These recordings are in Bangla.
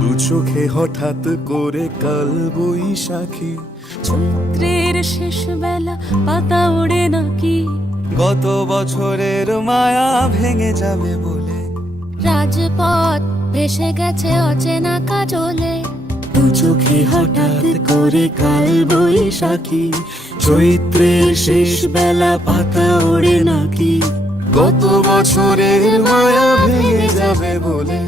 দু চোখে হঠাৎ করে কাল বৈশাখী, চৈত্রের শেষ বেলা পাতা ওড়ে নাকি, গত বছরের মায়া ভেঙে যাবে বলে রাজপথ ভেসে গেছে অচেনা কাজলে। দু চোখে হঠাৎ করে কাল বৈশাখী, চৈত্রের শেষ বেলা পাতা ওড়ে নাকি, গত বছরের মায়া ভেঙে যাবে বলে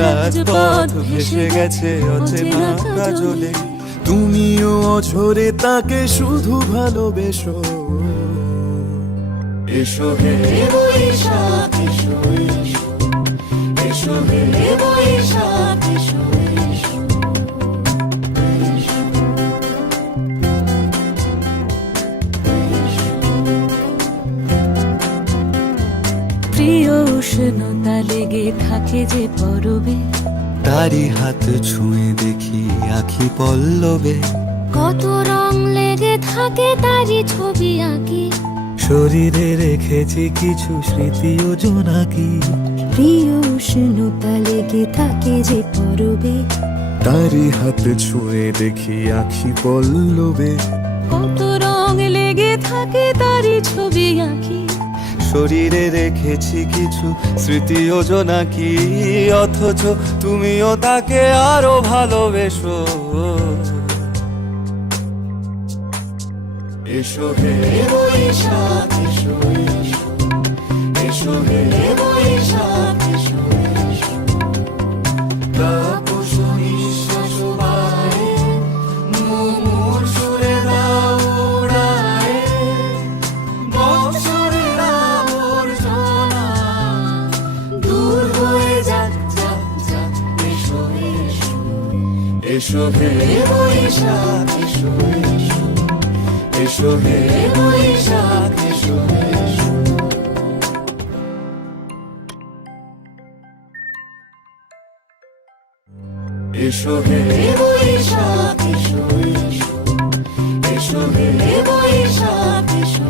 রাজপথ ভেসে গেছে অচেনা কাজলে। তুমিও অঝরে তাকে শুধু ভালোবেসো, এসো হে বৈশাখ এসো এসো, এসো হে বৈশাখ এসো এসো। প্রিয় উষ্ণতা লেগে থাকে যে পরবে, তারি হাত ছুঁয়ে দেখি আখি পল্লবে, কত রং লেগে থাকে তারই ছবি আঁকি, শরীরে রেখেছি কিছু স্মৃতি ও জোনাকি। প্রিয় উষ্ণতা লেগে থাকে যে পরবে, তারি হাত ছুঁয়ে দেখি আখি পল্লবে, কত রং লেগে থাকে তারই ছবি আঁকি, শরীরে রেখেছি কিছু স্মৃতি ও জোনাকি। অথচ তুমিও তাকে আরো ভালোবেসো, এসো হে বৈশাখ এসো এসো, এসো হে বৈশাখ এসো এসো। তাপস নিঃশ্বাস বায়ে, মুমুর সুরে দাও উড়ায়ে, বৎসরের আবর্জনা দূর হয়ে যাক যাক যাক। এসো এসো, এসো হে বৈশাখ এসো এসো, এসো হে বৈশাখ এসো এসো। এসো হে বৈশাখ এসো এসো, এসো হে বৈশাখ এসো।